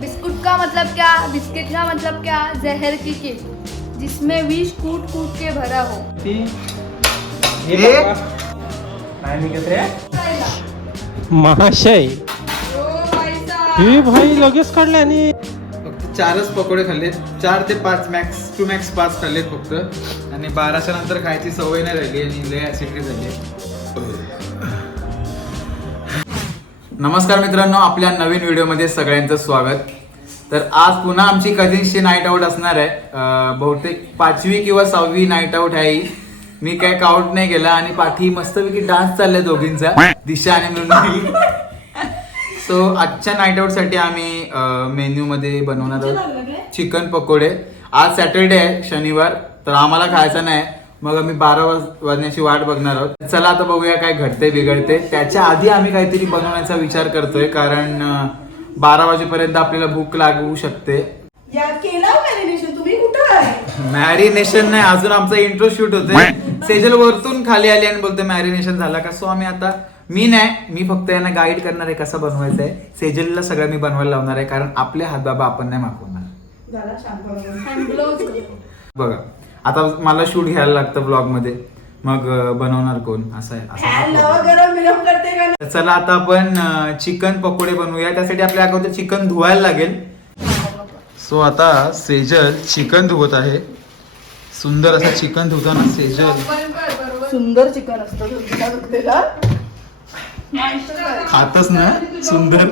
Biscuit का मतलब क्या? बिस्किट का मतलब क्या? जहर की किट जिसमें विष कूट कूट के भरा हो। महाशय. हे भाई लगेच काढले आणि फक्त चारच पकोडे खाल्ले. चार ते पाच मॅक्स टू मॅक्स पाच खाल्लेत फक्त. आणि बाराच्या नंतर खायची सवय नाही राहिली आणि लय ऍसिडिटी झाली. नमस्कार मित्रांनो आपल्या नवीन व्हिडिओमध्ये सगळ्यांचं स्वागत. तर आज पुन्हा आमची कधीची नाईट आऊट असणार आहे. बहुतेक पाचवी किंवा सहावी नाईट आऊट आहे ही. मी काय काउंट नाही केला आणि पाठी मस्तपैकी डान्स चाललाय दोघींचा दिशा आणि मृणाली. सो आजच्या नाईट आऊटसाठी आम्ही मेन्यू मध्ये बनवणार आहोत चिकन पकोडे. आज सॅटरडे आहे शनिवार. तर आम्हाला खायचं नाही. मग आम्ही बारा वाज- वाजण्याची वाट बघणार आहोत. चला आता बघूया काय घडते बिघडते त्याच्या आधी आम्ही काहीतरी बनवण्याचा विचार करतोय कारण बारा वाजेपर्यंत आपल्याला भूक लागू शकते. मॅरिनेशन तुम्ही कुठं आहे? मॅरिनेशन नाही अजून आमचा इंट्रो शूट होतोय. सेजल वरतून खाली आली आणि बोलते मॅरिनेशन झाला का? सो आम्ही आता मी नाही मी फक्त यांना गाईड करणार आहे कसं बनवायचं आहे. सेजलला सगळं मी बनवायला लावणार आहे कारण आपले हात बाबा आपण नाही मागवणार. बघा. आता मला शूट घ्यायला लागतं ब्लॉगमध्ये मग बनवणार कोण? असं आहे हा चला आता आपण चिकन पकोडे बनवूया. त्यासाठी आपल्या अगोदर चिकन धुवायला लागेल. सो आता सेजल चिकन धुवत आहे. सुंदर असं चिकन धुताना सेजल सुंदर चिकन असतं खातच ना सुंदर.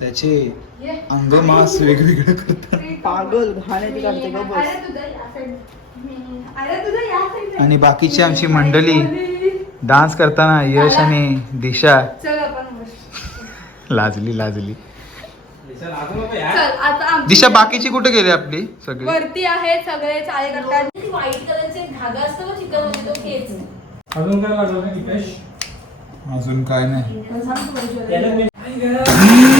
त्याचे अंग मास वेगवेगळे करतात. पागल घाण्याची काढते का बस. आणि बाकीची आमची मंडळी डान्स करताना यश आणि दिशा. लाजली लाजली. चल, अजून नको यार. चल आता आमची दिशा बाकीची कुठे गेली आपली? सगळी. वरती आहे सगळे चाळे करतात व्हाईट कलरचे धागा असतो ना चिकनमध्ये तो खेच अजून काय लागलं नाही दीपेश? अजून काय नाही.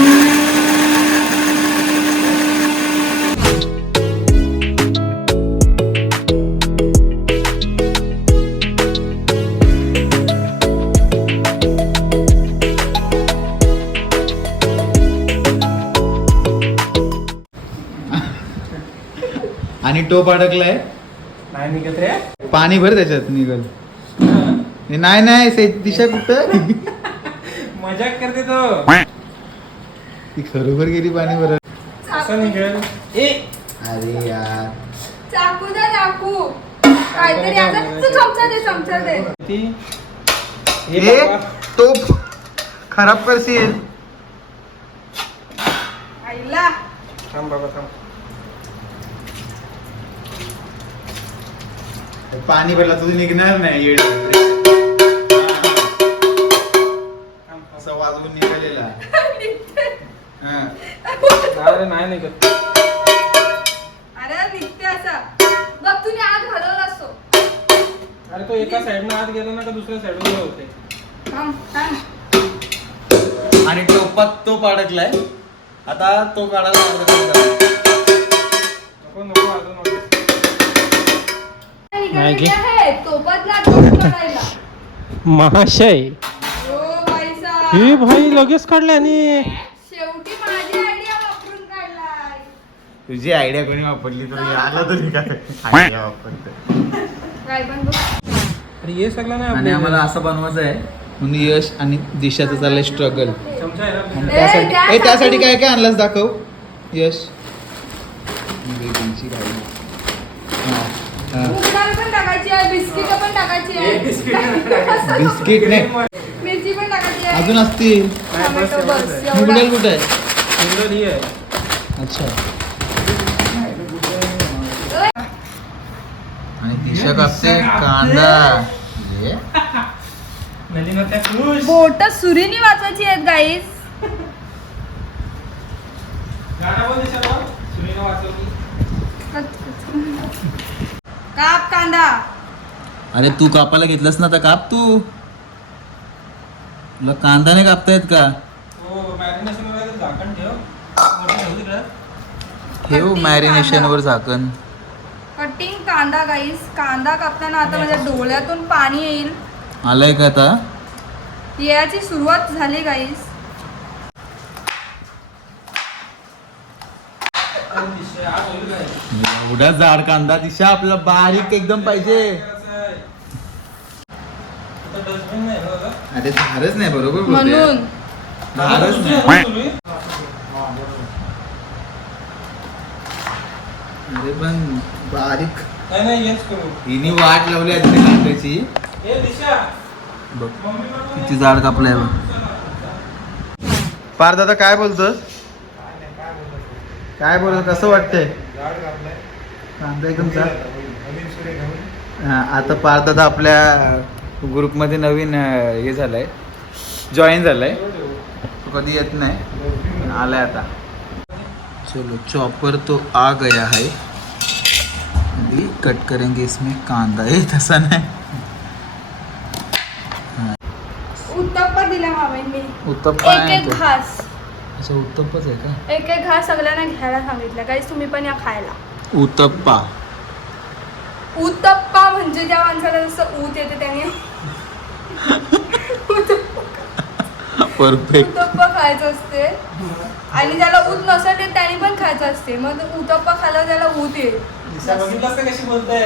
टोप अडकलाय. नाही निघत रे. पाणी भर त्याच्यात निघल. नाही नाही से- दिशा कुठं? मजाक करते तो. ती खरोखर गेली पाणी भर असं निघेल. ए. अरे यार. चाकू द्या चाकू. काहीतरी आता तू चमचा दे चमचा दे. ती. हे बघा. टोप. खराब करशील. आईला. थांब बाबा थांब. पाणी भरला तुझं निघणार नाही येड असं वाजवून निघालेला. हा. नाही रे, नाही निघत. अरे निघते असा. बघ तुम्ही आत घालवला असतो. अरे तो एका साईडनं आत गेला ना का दुसऱ्या साईडला होते. थांब थांब. आणि टोपात तो अडकलाय आता तो काढायला लागला. नको नको अजून नको. काढायला महाशय. ओ पैसा हे भाई लगेच काढले आणि शेवटी माझी आयडिया वापरून काढलाय. तुझी आयडिया कोणी वापरली तर आला तरी काय? आयडिया वापरतो काय पण बघ. अरे ये सगळं नाही आणि आम्हाला असं बनवायचं आहे. म्हणून यश आणि दिशाचं चाललंय स्ट्रगल चमचा आहे ना त्यासाठी त्यासाठी- ए, त्यासाठी काय काय आणलंस दाखव. यश. बेबीची गाडी. हा, मूग पण टाकायची आहे बिस्किट पण टाकायची आहे. बिस्किट नाही. मिरची पण टाकायची आहे. अजून असतील? टोमॅटो बस. एवढा. कुठे आहे? ही अच्छा. आणि दिशा कापते कांदा. बोट सुरीनी वाचवायची आहेत गाईस काप कांदा. अरे तू कापायला घेतलंस ना तर काप तू. तुला कांदा नाही कापता येत का? हो मॅरिनेशन वगैरे झाकण ठेव. कटिंग मॅरिनेशन वर कांदा. झाकण. कटिंग कांदा गाईस कांदा कापताना आता माझ्या डोळ्यातून पाणी येईल. आलाय का आता? याची सुरुवात झाली गाईस एवढा जाड कांदा दिशा आपला बारीक एकदम पाहिजे? अरे झाडच नाही बरोबर बोलते. म्हणून. झाडच नाही? अरे पण बारीक. नाही नाही हेच करू. हिनी वाट लावली आहे तिथे कांद्याची. हे दिशा. बघ किती जाड कापलाय बघ. पार दादा काय बोलतोस? काय बोलत कसं वाटतंय? कांदा एकदम जाड हा, आता पार दादा आपल्या ग्रुपमध्ये नवीन हे झालंय. जॉईन झालाय. तो कधी येत नाही. आलाय आता. चलो चॉपर तो आ गया है. अभी कट करेंगे इसमें कांदा. है तसा नाही. उत्तप्पा दिला मामांनी उत्तप्पा एक आहे एक तो. अच्छा उत्तप्पाच आहे का? एक एक घास सगळ्यांना घ्यायला सांगितलं. काही तुम्ही पण या खायला. उत्तप्पा. उत्तप्पा म्हणजे ज्या माणसाला जसं ऊत येते त्याने परफेक्ट उत्तप्पा खायचं असते. आणि ज्याला ऊत नसेल ते त्याने पण खायचं असते. मग उत्तप्पा खायला त्याला ऊत येईल. दिशा कशी बोलते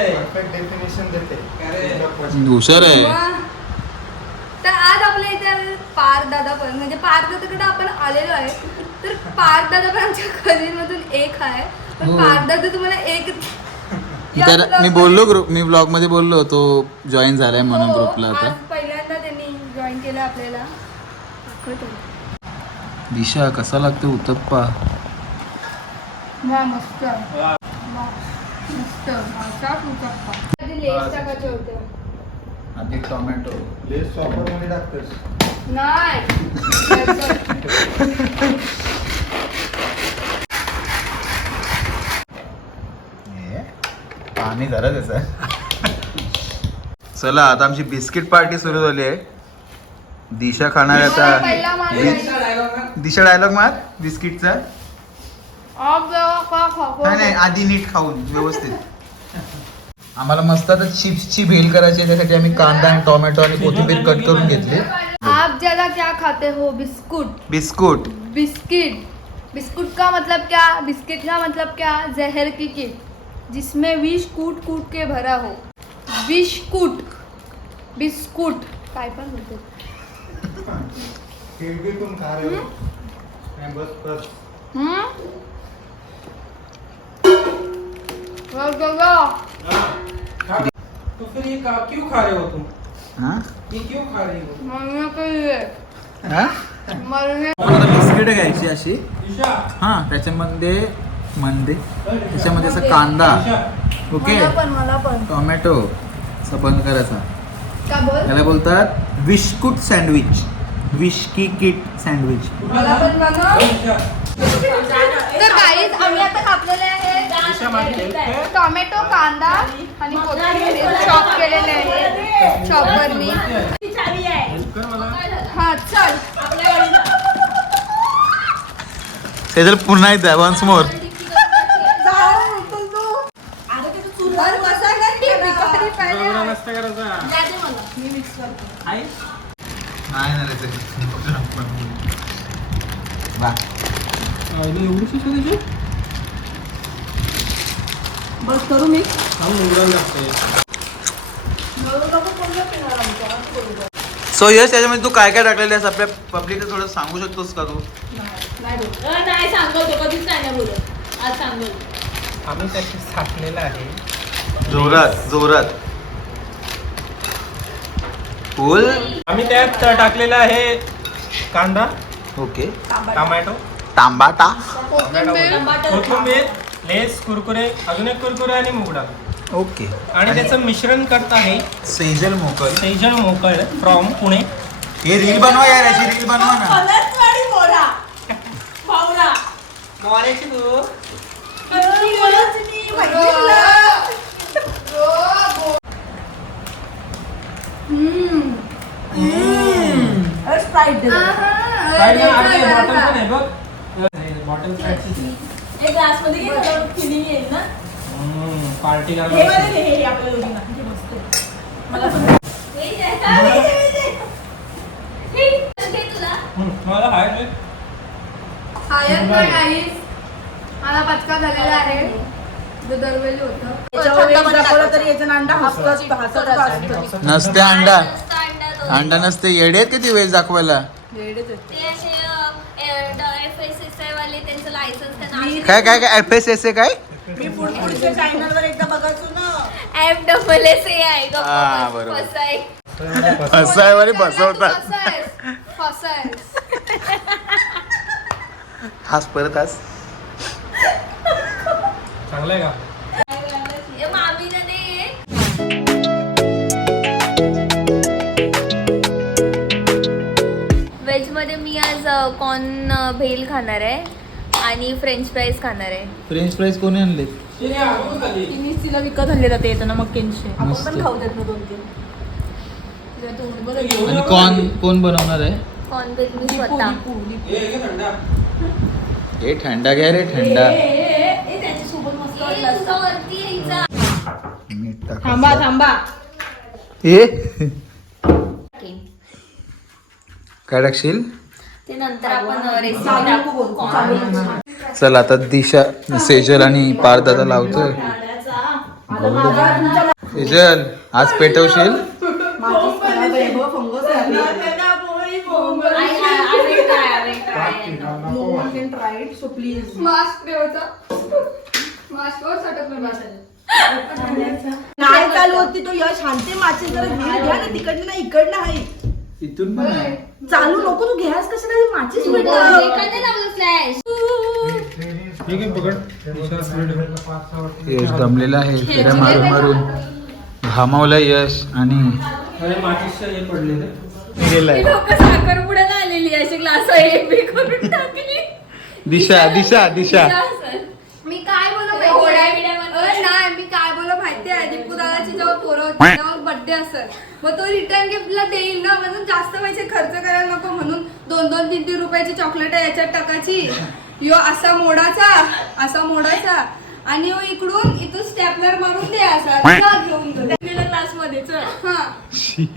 हुशार आहे. मग- तर आज आपल्या इथे पार दादा पण म्हणजे पार दादाकडे आपण आलेलो आहे. तर पार दादा पण आमच्या कॉलेजमधून एक आहे. पण हो. पार दादा तुम्हाला एक या तर मी vlog बोललो ग्रुप मी ब्लॉगमध्ये बोललो तो जॉईन झालाय म्हणून हो, ग्रुपला आज आता. पहिल्यांदा त्यांनी जॉईन केलं आपल्याला. दाखवतो. दिशा कसा लागतो उत्तप्पा वा मस्त. वा, मस्त. आधी लेस टाकायचे होते. आधी टोमॅटो. नाही. पाणी जरा त्याचा चला आता आमची बिस्किट पार्टी सुरू झाली आहे. दिशा खाणार आहे मला पहिला आता. दिशा डायलॉग मार बिस्किटचा. नाही आधी नीट खाऊन व्यवस्थित. आम्हाला मस्त आता चिप्सची भेल करायची आहे त्यासाठी आम्ही कांदा आणि टोमॅटो आणि कोथिंबीर कट करून घेतले. आप ज्यादा क्या खाते हो बिस्कुट? बिस्कुट. बिस्किट. बिस्कुट का मतलब क्या? बिस्किट का मतलब क्या? जहर की किट जिसमें विष कूट कूट के भरा हो। विष कूट बिस्कुट काय पण बोलते हम्म? बघ, बघ, बघ. तो फिर ये का- क्यों खा रहे हो तुम? हा? ये क्यों खा रही हो. मरने के लिए हा. मरने मला बिस्किट घ्यायची अशी? हा त्याच्यामध्ये मध्ये त्याच्यामध्ये असा कांदा ओके? टोमॅटो असा बंद करायचा. त्याला बोलतात biscuit sandwich biscuit sandwich. तर काहीच आम्ही आता कापलेले आहे टोमॅटो कांदा आणि कोथिंबीर चॉप केलेले आहे चॉपरनी कर मला. हा चल. ते जर पुन्हा एकदा वन्स मोर नाही त्याची बस करू मी. सो यश त्याच्यामध्ये तू काय काय टाकलेले आहेस? आपल्या पब्लिकला थोडं सांगू शकतोस का तू? नाही सांगतो. कधीच नाही ना बोलत. आज सांगतो. आम्ही त्याची स्थापलेलं आहे. जोरात जोरात. फुल. आम्ही त्यात टाकलेला आहे कांदा. ओके. टोमॅटो. तांबाटा. कोथिंबीर. कोथिंबीर लेस कुरकुरे अजून एक कुरकुरे आणि मुगडा ओके. आणि त्याचं मिश्रण करत आहे सेजल मोकल सेजल मोकळ फ्रॉम पुणे. हे रील बनवा यार याची रील बनवा ना. स्प्राईट दे. बॉटल पण आहे बघ. बॉटल एक ग्लासमध्ये घे फिलिंग येईल ना. पार्टी हे वाले घे, हे आपल्या दोघींना. हे मस्त आहे. मला पण. हम्म, मला हाय रे. हायत नाही काहीच मला पचका झालेला आहे. जो दरवेळी होतं. याच्यावर वेळ दाखवला तरी याचा अंडा हसत असतो हसत असतो. नसते अंडा. अंडा नसते येडे आहेत किती वेळ दाखवायला? काय काय काय? एफ एस एस ए काय? मी फूड फूडच्या चॅनल वर एकदा बघायचो ना. एफ डबल एस ए आहे हा, बरोबर. परत हास. चांगलं आहे का? ए, मामीनं नाही व्हेजमध्ये मी आज कॉर्न भेल खाणार आहे. आणि फ्रेंच फ्राईज खाणार आहे. फ्रेंच फ्राईज कोणी आणले? तिनेच तिला विकत आणले जाते येताना मग केनशे. आपण मस्त. पण खाऊ देत ना दोन तीन. आणि कोण कोण बनवणार आहे? मी स्वतः. ए, हे थंडा. हे थंडा घ्या रे थंडा. त्याच्यासोबत मस्त ए, तुझा वरती यायचा मीठ टाका. थांबा थांबा. हे काय टाकशील? ते नंतर आपण चालू रेसिपी चालू आता दिशा सेजल आणि पारदादा लावतोय. सेजल आज पेटवशील? खराब आहे. Fungus I- I- I will try, I will try. नाही चालू होती तो यश हानते माचे जरा घे घ्या ना तिकडनं ना इकडनं आहे. इथून पण आहे. चालू नको तू घ्यास कसं नाही एखादं भेटत लावलं flash. ठीक आहे पकड. विश्वास ठेव. यश दमलेला आहे. फेऱ्या मारून मारून. घामावलं यश आणि अरे माचीसच्या हे पडले रे गेलाय लोक साखरपुड्याला आलेली अशी ग्लास एक बी करून टाकली. दिशा दिशा दिशा. मी काय बोलू ते घोड्या बिड्यामध्ये- माहिती नाही मी काय बोलू माहिती आहे दीपू दादाची जेव्हा पोरं होती तेव्हा बर्थडे असेल. मग तो रिटर्न गिफ्टला देईल ना? म्हणून जास्त पैसे खर्च करायला नको म्हणून दोन दोन तीन तीन रुपयाची चॉकलेट याच्यात टाकायची. यो असा मोडाचा असा मोडाचा. आणि यो इकडून इथून स्टॅपलर मारून दे असा. घेऊन तो. ग्लास मध्येच हा.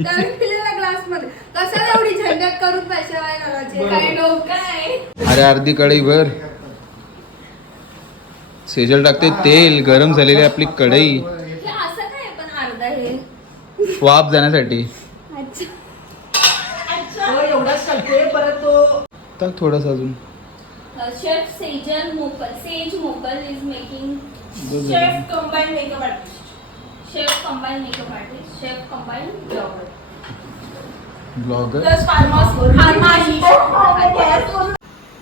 त्यावेळी पिलेला ग्लासमध्ये. कशाला एवढी झंझट करून पैसे वाया घालायचे काय डोकं आहे? अरे अर्धी कढई भर. सेजल टाकते तेल गरम झालेली आपली कढई. हे असं काय पण अर्धा हे? वाफ जाण्यासाठी. एवढाच टाकते परत तो टाक थोडस अजून. Chef Sejal Mokal Sej Mokal is making chef combine makeup artist chef combine makeup artist chef combine blogger blogger plus pharmacy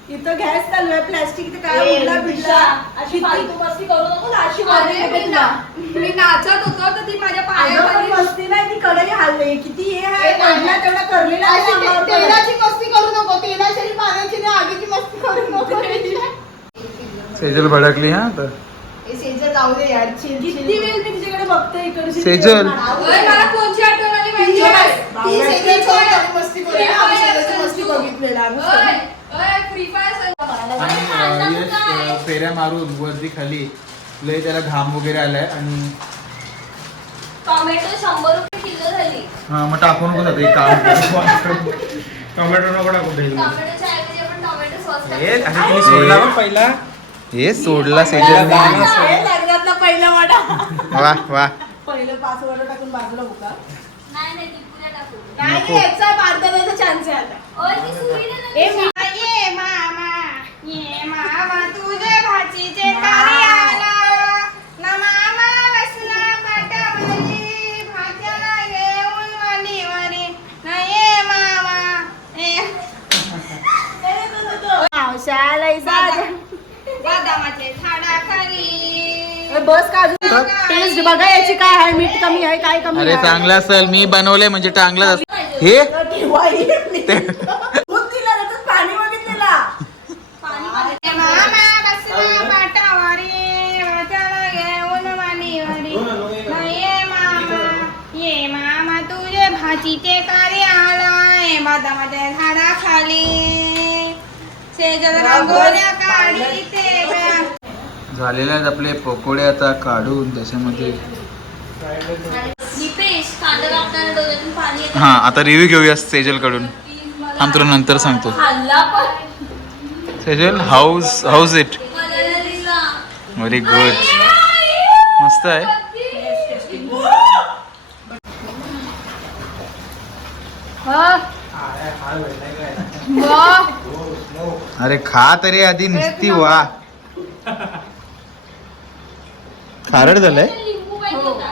इथं गॅस चालू आहे प्लास्टिक इथे काय उडला बिडला? अशी फालतू मस्ती करू नको ना, अशी अरे मी तुला. ना- मी नाचत होतो तर ती माझ्या अगं, पण मस्ती नाही ती कडे हल्ले किती हे आहे पडला तेवढा करलेला आहे अंगावर पडला. तेलाची मस्ती करू नको तेलाची आणि पाण्याची आणि आगीची मस्ती करू नको. सेजल भडकली हा तर. सेजल जाऊ दे यार चिल किती वेळ मी तिच्याकडे बघते इकडची सेजल. ओय, मला कोणची आठवण आली माहिती आहे? ती मस्ती करूया. आम्ही सेजलची मस्ती बघितलेला आम्ही सगळे. ओय, फ्री फायर आणि अं, यश अं, फेऱ्या मारून वरती खाली लय त्याला घाम वगैरे आलाय आणि टोमॅटो शंभर रुपये किलो झाली. हा मग टाकू नको आता एक काम कर. टोमॅटो नको टाकू दही टोमॅटोच्या ऐवजी आपण टोमॅटो सॉस हे सोडला पहिला? हे सोडला सेजल आहे लग्नातला पहिला वाडा. वा वा. पहिलं पाच वडा टाकून बाजूला होता नाही नाही दीपूला टाकू. नाही याचा भारताचा चान्स आहे आता. ओय ती सुरीला नाही ए, मी- ये मामा ये मामा तुझे भाचीचे कार्य आला ना मामा बसला पाटावरी भाच्याला घेऊन वाडीवरी ना ये मामा ये मावशाला इसा- बदामाचे झाडाखाली ए, बस का अजून? टेस्ट बघा याची काय आहे मीठ कमी आहे काय कमी अरे आहे. चांगलं असेल मी बनवलंय म्हणजे चांगलं असेल. हे? भाचीचे कार्य आलाय. बदामाच्या झाडाखाली रांगोळ्या काढीते. ब्या झालेले आहेत आपले पकोडे आता काढून त्याच्यामध्ये. हा आता रिव्ह्यू घेऊया सेजलकडून आम तुला नंतर सांगतो. Sejal how's how's it. Very good मस्त आहे. हा. अरे खा तरी आधी नुसती वा. खारड झालंय.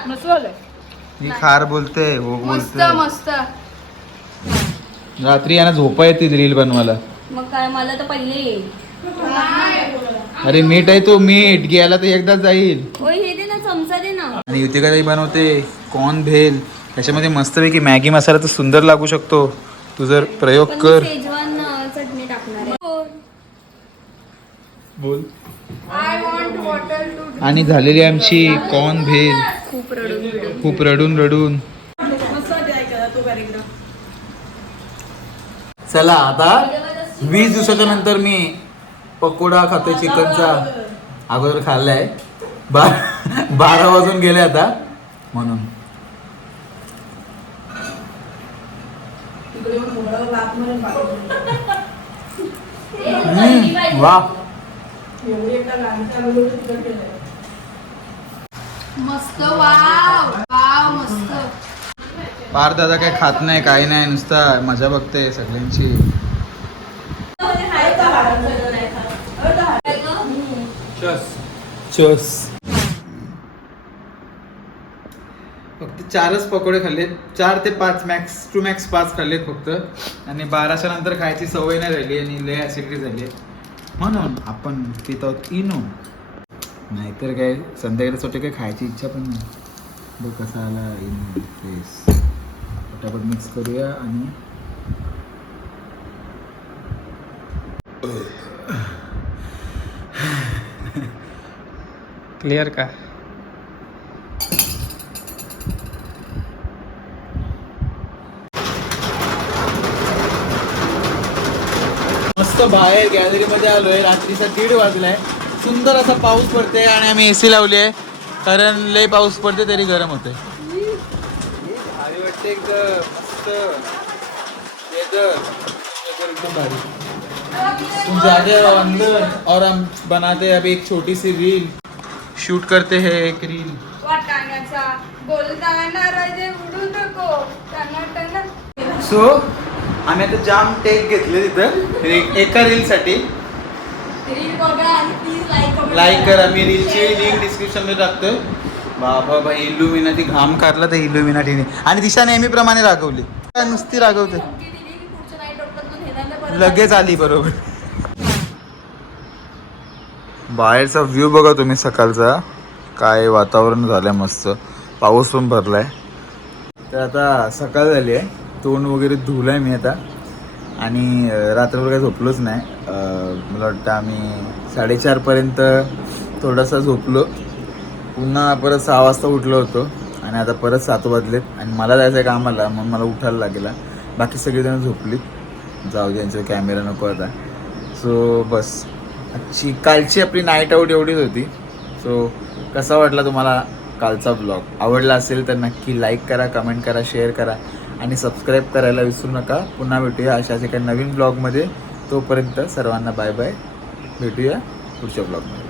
मस्त झालंय. मी खार बोलते हो मस्त बोलते मस्त. रात्री यांना झोपा येतील रील बनवायला. मग काय मला तर पहिले येईल. अरे मीठ आहे तो मीठ घ्यायला तर एकदाच जाईल. ओय हे दे ना चमचा दे ना. आणि युतिका ताई बनवते कॉर्न भेल. त्याच्यामध्ये मस्तपैकी मॅगी मसाला तर सुंदर लागू शकतो. तू जर प्रयोग पण कर. मी शेजवान अं, चटणी टाकणार आहे. हो. बोल. आय वॉन्ट वॉटर टू आणि झालेली आमची कॉर्न भेल. खूप रडून रडून. चला आता वीस दिवसाच्या नंतर मी पकोडा खातोय चिकनचा. अगोदर खाल्लाय. बा बारा वाजून गेले आता. म्हणून. वा. एवढी केलंय. मस्त वाव वाव मस्त. पार दादा काय खात नाही काही नाही नुसता मजा बघते सगळ्यांची. चस. चोस. फक्त चारच पकोडे खाल्लेत. चार ते पाच मॅक्स टू मॅक्स पाच खाल्लेत फक्त. आणि बाराच्या नंतर खायची सवय नाही राहिली आणि लय ॲसिडिटी झाली आहे. म्हणून आपण पित आहोत इनो नाहीतर काय संध्याकाळी सोटे काय खायची इच्छा पण नाही. बघ कसा आला इनो फेस पटापट मिक्स करूया आणि क्लिअर का? मस्त बाहेर गॅलरीमध्ये आलोय. रात्रीचा दीड वाजलाय. सुंदर असा पाऊस पडते आणि आम्ही एसी लावली आहे कारण लय पाऊस पडते तरी गरम होते भारी वाटते एकदम. मस्त. भारी. तुम जाते हो अंदर और हम बनाते हैं अभी एक छोटी सी रील शूट करते हैं एक रील वाटाण्याचा बोलताना आम्ही आता जाम टेक घेतले तिथं. एक- रीलसाठी लाईक करा. मी रीलची लिंक डिस्क्रिप्शनमध्ये टाकतोय. बाबा बाई इल्युमिनाटी घाम काढला तर इल्युमिनाटीने आणि दिशा नेहमीप्रमाणे रागवली. काय नुसती रागवते. लगेच आली बरोबर. बाहेरचा व्ह्यू बघा तुम्ही सकाळचा. काय वातावरण झालंय मस्त. पाऊस पण भरलाय. तर आता सकाळ झाली आहे. तोंड वगैरे धुलाय मी आता. आणि रात्रभर काही झोपलोच नाही. मला वाटतं आम्ही साडेचारपर्यंत थोडासा झोपलो. पुन्हा परत सहा वाजता उठलो होतो. आणि आता परत सात वाजलेत. आणि मला जायचं आहे कामाला म्हणून मला उठायला लागेला. बाकी सगळेजण झोपलीत. जाऊ दे कॅमेरा नको आता. सो बस. आजची कालची आपली नाईट आऊट एवढीच होती. सो कसा वाटला तुम्हाला कालचा ब्लॉग आवडला असेल तर नक्की लाईक करा कमेंट करा शेअर करा. आणि सबस्क्राईब करायला विसरू नका. पुन्हा भेटूया अशाच एका नवीन ब्लॉगमध्ये तोपर्यंत सर्वांना बाय बाय भेटूया पुढच्या ब्लॉगमध्ये